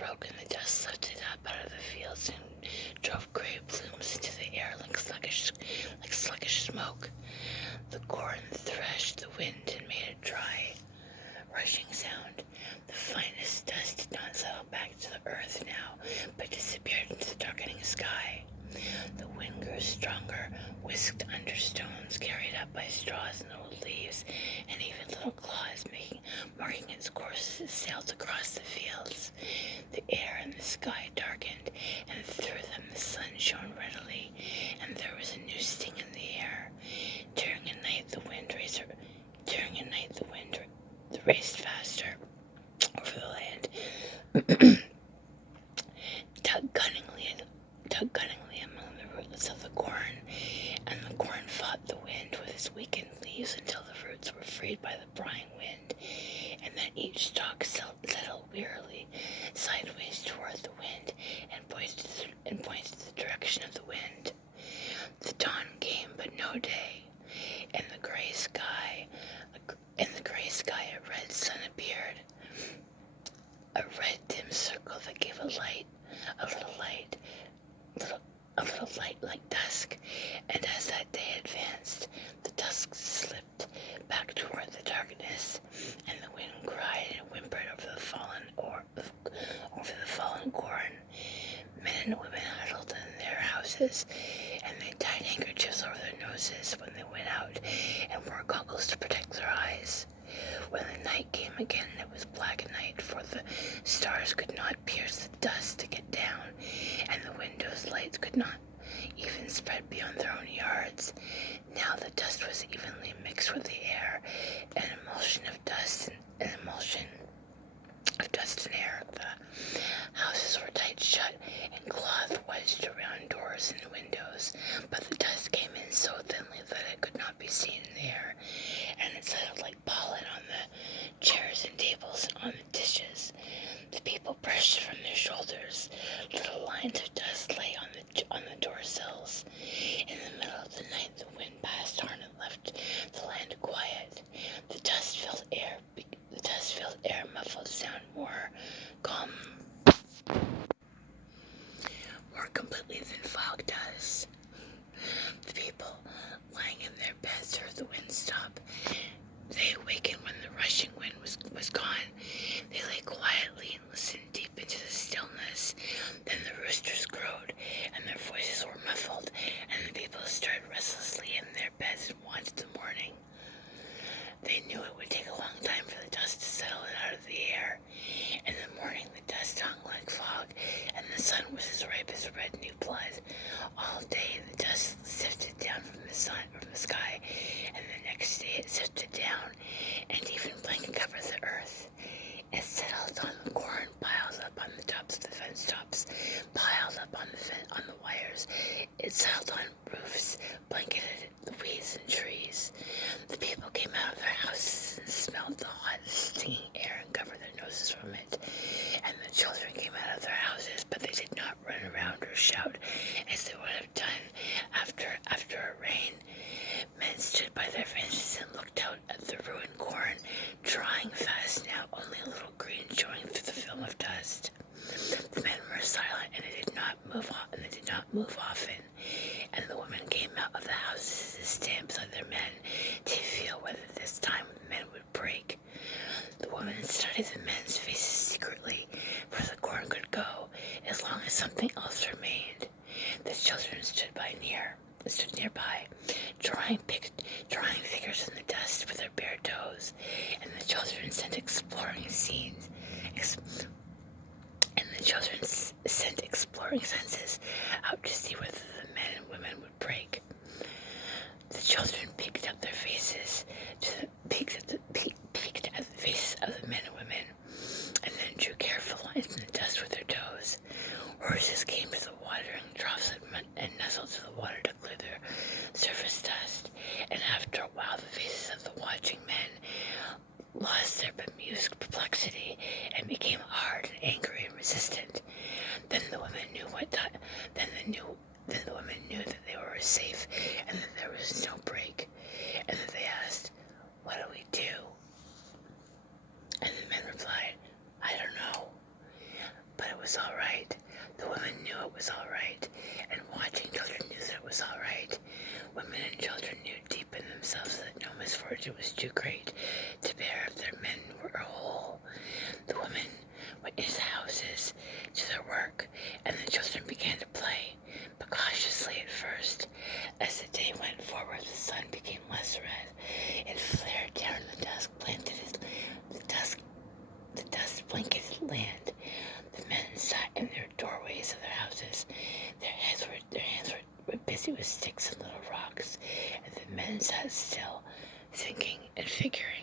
broke and the dust lifted up out of the fields and drove gray plumes into the air like sluggish smoke. The corn threshed the wind and made a dry, rushing sound. The finest dust did not settle back to the earth now, but disappeared into the darkening sky. The wind grew stronger, whisked under stones, carried up by straws and old leaves, and even little claws marking its course as it sailed across the fields. The air and the sky darkened, and through them the sun shone readily, and there was a new sting in the air. During a night the wind raced faster over the land, dug cunningly among the rootlets of the corn, and the corn fought the wind with its weakened leaves until the roots were freed by the prying wind, and then each stalk settled wearily sideways toward the wind and pointed the direction of the wind. The dawn came, but no day. In the gray sky, a red sun appeared, a red dim circle that gave a little light like dusk. And as that day advanced, the dusk slipped back toward the darkness, and the wind cried and whimpered over the fallen corn. Men and women huddled in their houses, and they tied handkerchiefs over their noses when they went out, and wore goggles to protect their eyes. When the night came again, it was black night, for the stars could not pierce the dust to get down, and the windows' lights could not even spread beyond their own yards. Now the dust was evenly mixed with the air, an emulsion of dust and air. The houses were tight shut, and cloth wedged around doors and windows, but the dust came in so thinly that it could not be seen in the air, and it settled like pollen on the chairs and tables and on the dishes. The people brushed it from their shoulders. Little lines of dust lay on the door sills. In the middle of the night, the wind passed on and left the land quiet. The dust-filled air muffled sound more calm, more completely than fog does. The people lying in their beds heard the wind stop. They awakened when the rushing wind was gone. They lay quietly and listened deep into the stillness. Then the roosters crowed, and their voices were muffled, and the people stirred restlessly in their beds and watched the morning. They knew it would take a long time for the dust to settle it out of the air. In the morning the dust hung like fog, and the sun was as ripe as red new blood. All day the dust sifted down from the sky, and the next day it sifted down, and even blanket covered the earth. It settled on the corn, piled up on the tops of the fence tops, piled up on the wires. It settled on roofs, blanketed the weeds and trees. The people came out of their houses and smelled the hot, stinging air and covered their noses from it. And the children came out of their houses, but they did not run around or shout as they would have done after a rain. Men stood by their fences and looked out at the ruined corn, drying fast now, only a little green showing through the film of dust. The men were silent, and they did not move often. And the women came out of the houses to stand beside their men to feel whether this time the men would break. The women studied the men's faces secretly, for the corn could go as long as something else remained. The children stood nearby, drawing figures in the dust with their bare toes, and the children sent exploring senses out to see whether the men and women would break. The children peeked at the faces of the men and women, and then drew careful lines in the dust with their toes. Horses came to the watering troughs and nestled to the water to clear their surface dust, and after a while the faces of the watching men lost their bemused perplexity and became hard and angry and resistant. Then the women knew that they were safe and that there was no break, and that they asked, "What do we do?" And the men replied, "I don't know." but it was all right. The women knew it was all right, and watching children knew that it was all right. Women and children knew deep in themselves that no misfortune was too great to bear if their men were whole. The women went into the houses to their work, and the children began to play, but cautiously at first. As the day went forward, the sun became less red. It flared down in the dusk, the dust blanketed land. The men sat in their doorways of their houses. Their hands were busy with sticks and little rocks, and the men sat still, thinking and figuring.